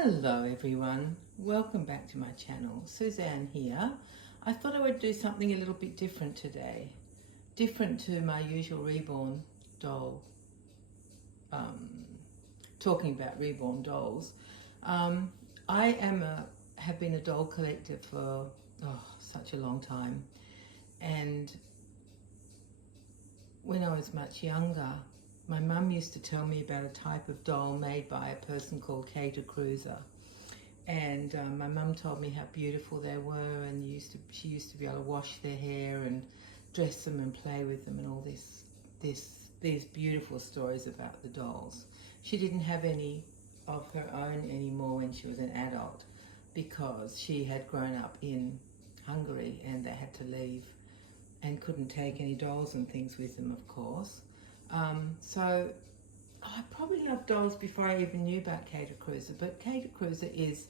Hello everyone, welcome back to my channel. Suzanne here. I thought I would do something a little bit different today. Different to my usual reborn doll, talking about reborn dolls. I have been a doll collector for such a long time, and when I was much younger, my mum used to tell me about a type of doll made by a person called Kruse. And my mum told me how beautiful they were, and she used to be able to wash their hair and dress them and play with them and all these beautiful stories about the dolls. She didn't have any of her own anymore when she was an adult, because she had grown up in Hungary and they had to leave and couldn't take any dolls and things with them, of course. So I probably loved dolls before I even knew about Kruse, but Kruse is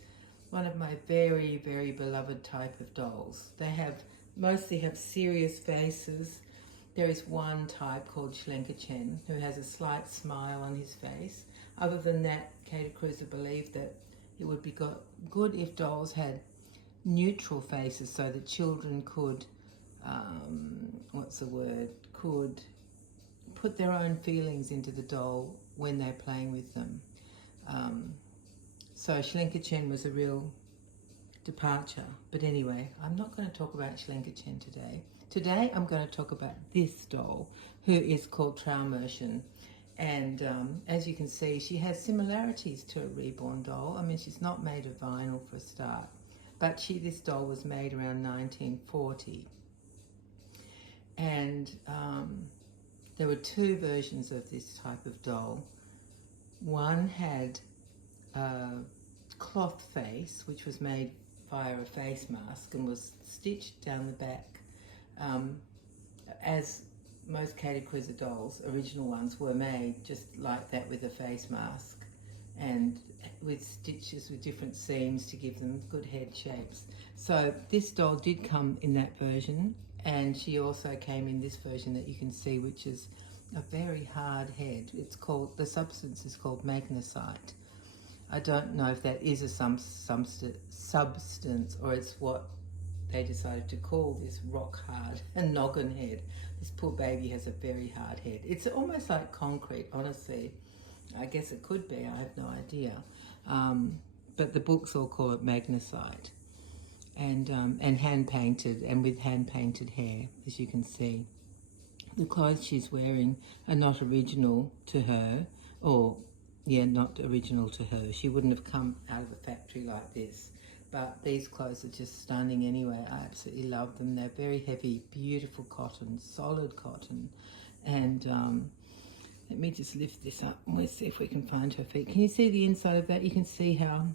one of my very, very beloved type of dolls. They mostly have serious faces. There is one type called Schlenkerchen who has a slight smile on his face. Other than that, Kruse believed that it would be good if dolls had neutral faces so that children could, could put their own feelings into the doll when they're playing with them. So Schlenkerchen was a real departure. But anyway, I'm not going to talk about Schlenkerchen today. Today I'm going to talk about this doll, who is called Traumerchen. And as you can see, she has similarities to a reborn doll. I mean, she's not made of vinyl for a start, but this doll was made around 1940. And there were two versions of this type of doll. One had a cloth face, which was made via a face mask and was stitched down the back, as most Kruse dolls, original ones, were made just like that, with a face mask and with stitches with different seams to give them good head shapes. So this doll did come in that version, and she also came in this version that you can see, which is a very hard head. The substance is called magnesite. I don't know if that is a substance or it's what they decided to call this rock hard and noggin head. This poor baby has a very hard head. It's almost like concrete, honestly. I guess it could be, I have no idea. But the books all call it magnesite. And hand painted, and with hand painted hair, as you can see. The clothes she's wearing are not original to her, not original to her. She wouldn't have come out of the factory like this. But these clothes are just stunning anyway. I absolutely love them. They're very heavy, beautiful cotton, solid cotton. And let me just lift this up and let's see if we can find her feet. Can you see the inside of that? You can see how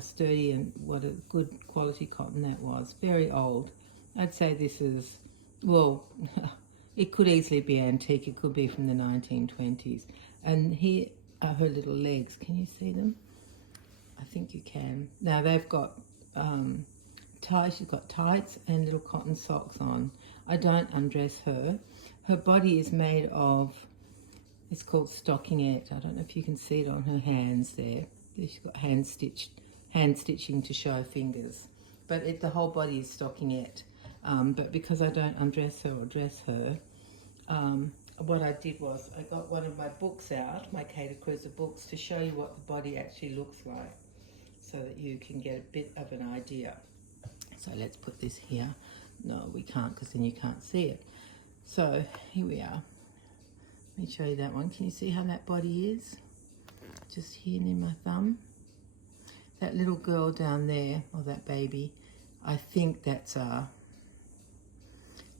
sturdy and what a good quality cotton that was. Very old. I'd say this is, well, it could easily be antique. It could be from the 1920s. And here are her little legs. Can you see them? I think you can. Now they've got ties. She's got tights and little cotton socks on. I don't undress her. Her body is made of, it's called stockingette. I don't know if you can see it on her hands there. She's got hand stitching to show fingers. But the whole body is stockingette. But because I don't undress her or dress her, what I did was I got one of my books out, my Kruse books, to show you what the body actually looks like, so that you can get a bit of an idea. So let's put this here. No, we can't, because then you can't see it. So here we are. Let me show you that one. Can you see how that body is? Just here near my thumb. That little girl down there, or that baby, I think that's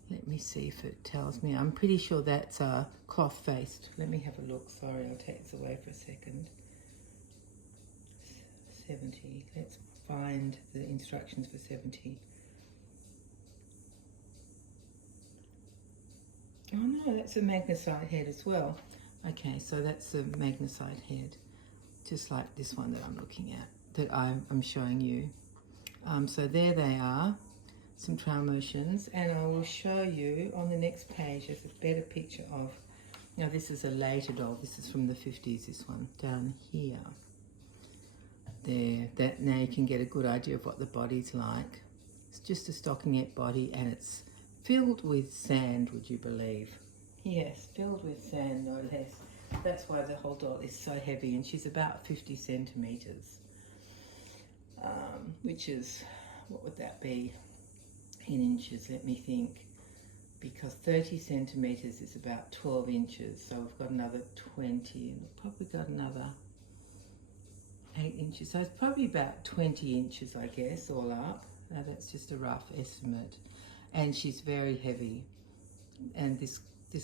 let me see if it tells me. I'm pretty sure that's cloth-faced. Let me have a look. Sorry, I'll take this away for a second. 70. Let's find the instructions for 70. Oh no, that's a magnesite head as well. Okay, so that's a magnesite head, just like this one that I'm looking at, that I'm showing you. So there they are, some Traumerchens, and I will show you on the next page. There's a better picture of, now this is a later doll. This is from the 50s, this one, down here. there. That now you can get a good idea of what the body's like. It's just a stockinette body, and it's filled with sand, would you believe? Yes, filled with sand, no less. That's why the whole doll is so heavy, and she's about 50 centimetres, which is, what would that be in inches? Let me think. Because 30 centimetres is about 12 inches, so we've got another 20, and we've probably got another 8 inches, so it's probably about 20 inches, I guess, all up. Now that's just a rough estimate, and she's very heavy, and this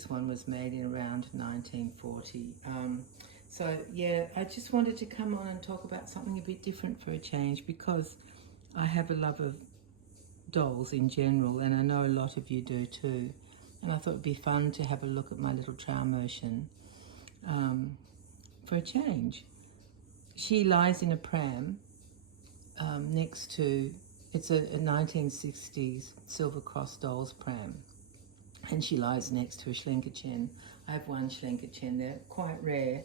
one was made in around 1940. So yeah, I just wanted to come on and talk about something a bit different for a change, because I have a love of dolls in general, and I know a lot of you do too, and I thought it'd be fun to have a look at my little Traumerchen for a change. She lies in a pram next to, it's a 1960s Silver Cross dolls pram, and she lies next to a Schlenkerchen. I have one Schlenkerchen, they're quite rare,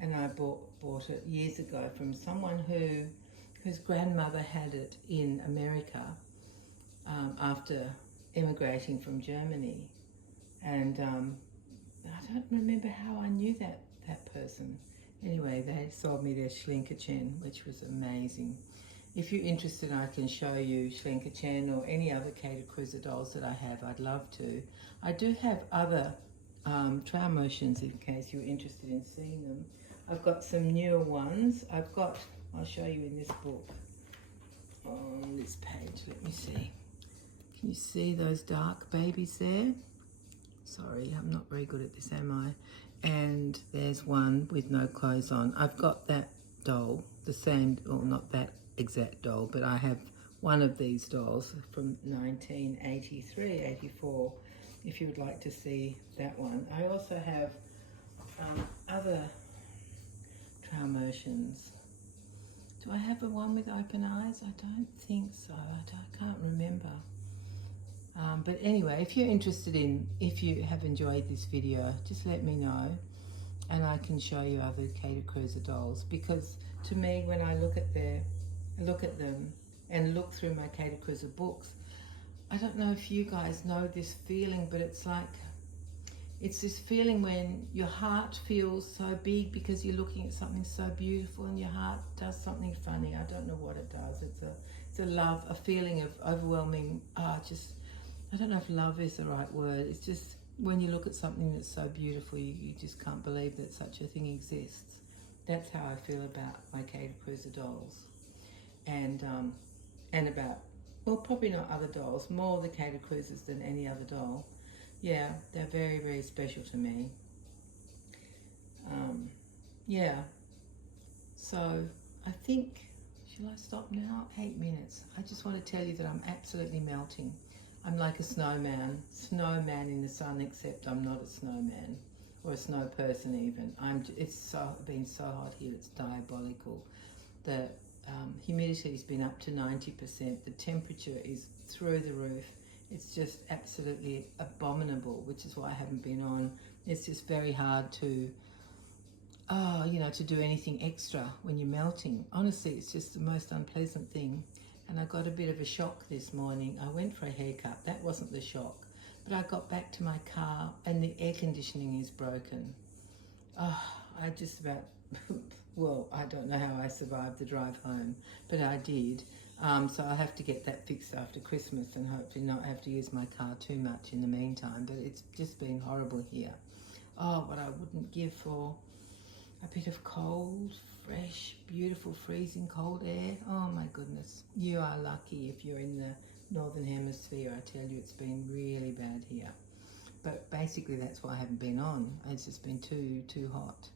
and I bought it years ago from someone whose grandmother had it in America after emigrating from Germany, and I don't remember how I knew that person. Anyway, they sold me their Schlenkerchen, which was amazing. If you're interested, I can show you Schlenkerchen or any other Kruse dolls that I have. I'd love to. I do have other Traumerchens in case you're interested in seeing them. I've got some newer ones. I'll show you in this book on this page. Let me see. Can you see those dark babies there? Sorry, I'm not very good at this, am I? And there's one with no clothes on. I've got that doll, the same, well, not that exact doll, but I have one of these dolls from 1983, 84, if you would like to see that one. I also have other Traumerchens. Do I have a one with open eyes? I don't think so. I can't remember. But anyway, if you're interested if you have enjoyed this video, just let me know, and I can show you other Kruse dolls, because to me, when I look at them and look through my Kruse books, I don't know if you guys know this feeling, but it's this feeling when your heart feels so big because you're looking at something so beautiful, and your heart does something funny. I don't know what it does. It's a love, a feeling of overwhelming, I don't know if love is the right word. It's just when you look at something that's so beautiful, you just can't believe that such a thing exists. That's how I feel about my Kruse dolls, and about, well, probably not other dolls, more the Kruses than any other doll. Yeah, they're very, very special to me. Yeah, so I think, shall I stop now? 8 minutes. I just want to tell you that I'm absolutely melting. I'm like a snowman in the sun, except I'm not a snowman, or a snow person even. It's been so hot here, it's diabolical. The humidity's been up to 90%. The temperature is through the roof. It's just absolutely abominable, which is why I haven't been on. It's just very hard to, to do anything extra when you're melting. Honestly, it's just the most unpleasant thing. And I got a bit of a shock this morning. I went for a haircut. That wasn't the shock. But I got back to my car and the air conditioning is broken. I just about, well, I don't know how I survived the drive home, but I did. So I'll have to get that fixed after Christmas and hopefully not have to use my car too much in the meantime. But it's just been horrible here. Oh, what I wouldn't give for a bit of cold, fresh, beautiful, freezing cold air. Oh my goodness. You are lucky if you're in the Northern Hemisphere. I tell you, it's been really bad here. But basically that's why I haven't been on. It's just been too hot.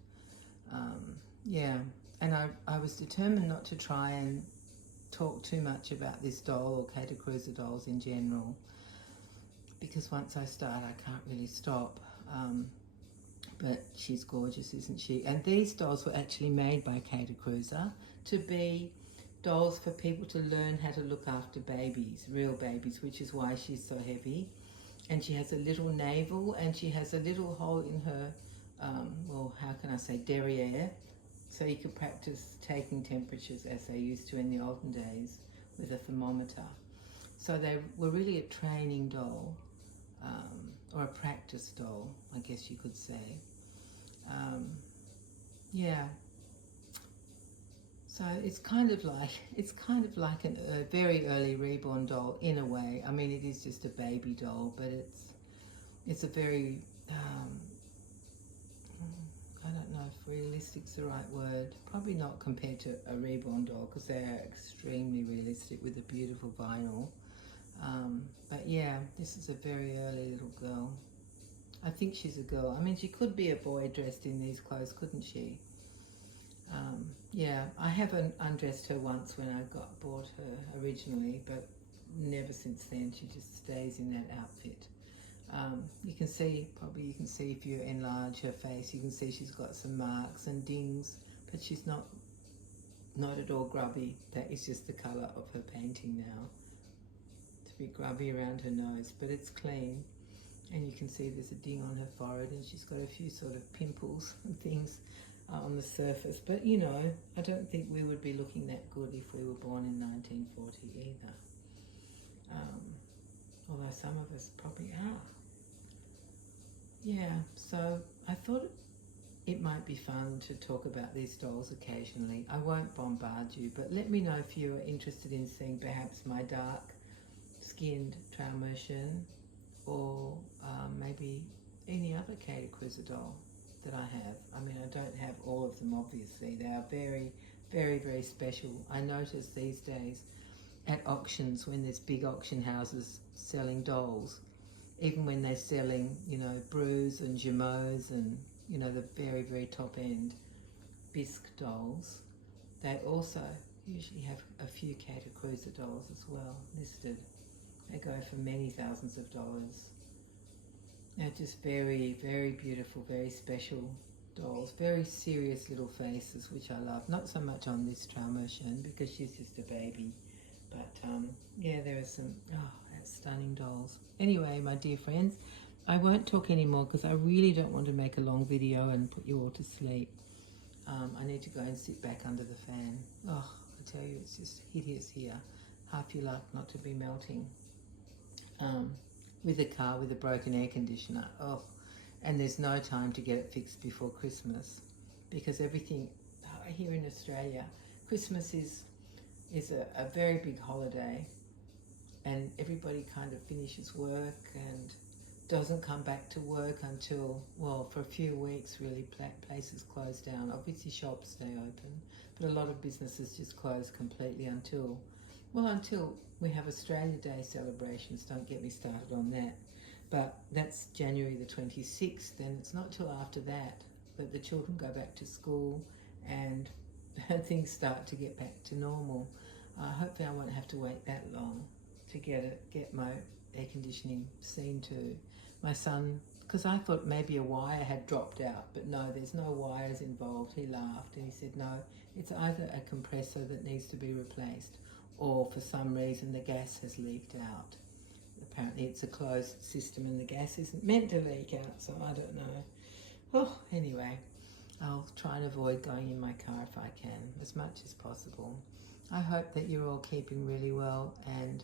Yeah, and I was determined not to try and talk too much about this doll or Kruse dolls in general, because once I start I can't really stop. But she's gorgeous, isn't she? And these dolls were actually made by Kruse to be dolls for people to learn how to look after babies, real babies, which is why she's so heavy. And she has a little navel, and she has a little hole in her, well, how can I say, derriere, So you could practice taking temperatures as they used to in the olden days with a thermometer. So they were really a training doll, or a practice doll, I guess you could say. Yeah. So it's kind of like a very early reborn doll in a way. I mean, it is just a baby doll, but it's a very I don't know if realistic's the right word. Probably not compared to a reborn doll, because they are extremely realistic with a beautiful vinyl. But yeah, this is a very early little girl. I think she's a girl. I mean, she could be a boy dressed in these clothes, couldn't she? Yeah, I haven't undressed her once when I bought her originally, but never since then. She just stays in that outfit. You can see if you enlarge her face, you can see she's got some marks and dings, but she's not at all grubby. That is just the colour of her painting now. It's a bit grubby around her nose, but it's clean. And you can see there's a ding on her forehead, and she's got a few sort of pimples and things on the surface. But you know, I don't think we would be looking that good if we were born in 1940 either. Although some of us probably are. Yeah, so I thought it might be fun to talk about these dolls occasionally. I won't bombard you, but let me know if you are interested in seeing perhaps my dark-skinned Traumation, or maybe any other Kathe Kruse doll that I have. I mean, I don't have all of them, obviously. They are very, very, very special. I notice these days at auctions, when there's big auction houses selling dolls, even when they're selling, you know, Brus and Jumeaus and, you know, the very, very top end bisque dolls, they also usually have a few Kathe Kruse dolls as well listed. They go for many thousands of dollars. They're just very, very beautiful, very special dolls. Very serious little faces, which I love. Not so much on this Traumation because she's just a baby. But yeah, there are some stunning dolls. Anyway, my dear friends, I won't talk anymore because I really don't want to make a long video and put you all to sleep. I need to go and sit back under the fan. Oh, I tell you, it's just hideous here. Half your luck not to be melting. With a car with a broken air conditioner. Oh, and there's no time to get it fixed before Christmas, because everything here in Australia, Christmas is a very big holiday, and everybody kind of finishes work and doesn't come back to work until, well, for a few weeks really. Places close down. Obviously shops stay open, but a lot of businesses just close completely until we have Australia Day celebrations. Don't get me started on that. But that's January the 26th, and it's not till after that that the children go back to school and things start to get back to normal. Hopefully I won't have to wait that long to get my air conditioning seen to. My son, because I thought maybe a wire had dropped out, but no, there's no wires involved. He laughed and he said, no, it's either a compressor that needs to be replaced, or for some reason the gas has leaked out. Apparently it's a closed system and the gas isn't meant to leak out, so I don't know. Oh, anyway, I'll try and avoid going in my car if I can, as much as possible. I hope that you're all keeping really well, and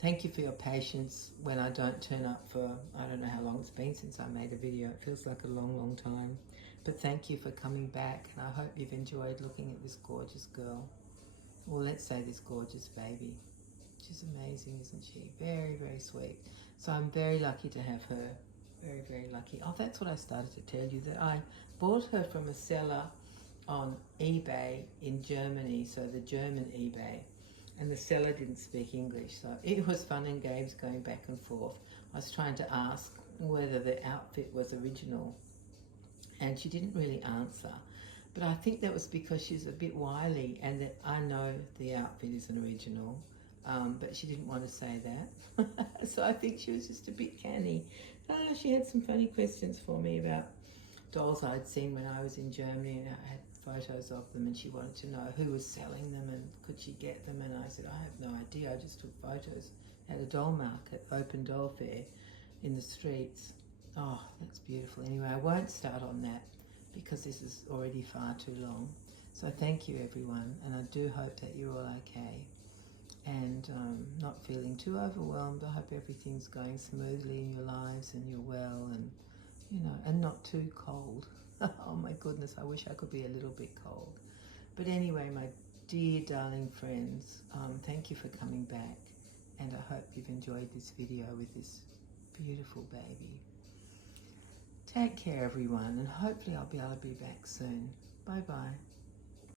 thank you for your patience when I don't turn up for, I don't know how long it's been since I made a video. It feels like a long, long time. But thank you for coming back, and I hope you've enjoyed looking at this gorgeous girl. Well, let's say this gorgeous baby. She's amazing, isn't she? Very, very sweet. So I'm very lucky to have her. Very, very lucky. Oh, that's what I started to tell you, that I bought her from a seller on eBay in Germany, so the German eBay, and the seller didn't speak English, so it was fun and games going back and forth. I was trying to ask whether the outfit was original, and she didn't really answer. But I think that was because she's a bit wily, and that I know the outfit isn't original, but she didn't want to say that. So I think she was just a bit canny. She had some funny questions for me about dolls I'd seen when I was in Germany, and I had photos of them, and she wanted to know who was selling them and could she get them, and I said, I have no idea, I just took photos at a doll market, open doll fair in the streets. Oh, that's beautiful. Anyway, I won't start on that. because this is already far too long. So thank you everyone, and I do hope that you're all okay and not feeling too overwhelmed. I hope everything's going smoothly in your lives and you're well, and you know, and not too cold. Oh my goodness, I wish I could be a little bit cold. But anyway, my dear darling friends, thank you for coming back, and I hope you've enjoyed this video with this beautiful baby. Take care everyone, and hopefully I'll be able to be back soon. Bye bye.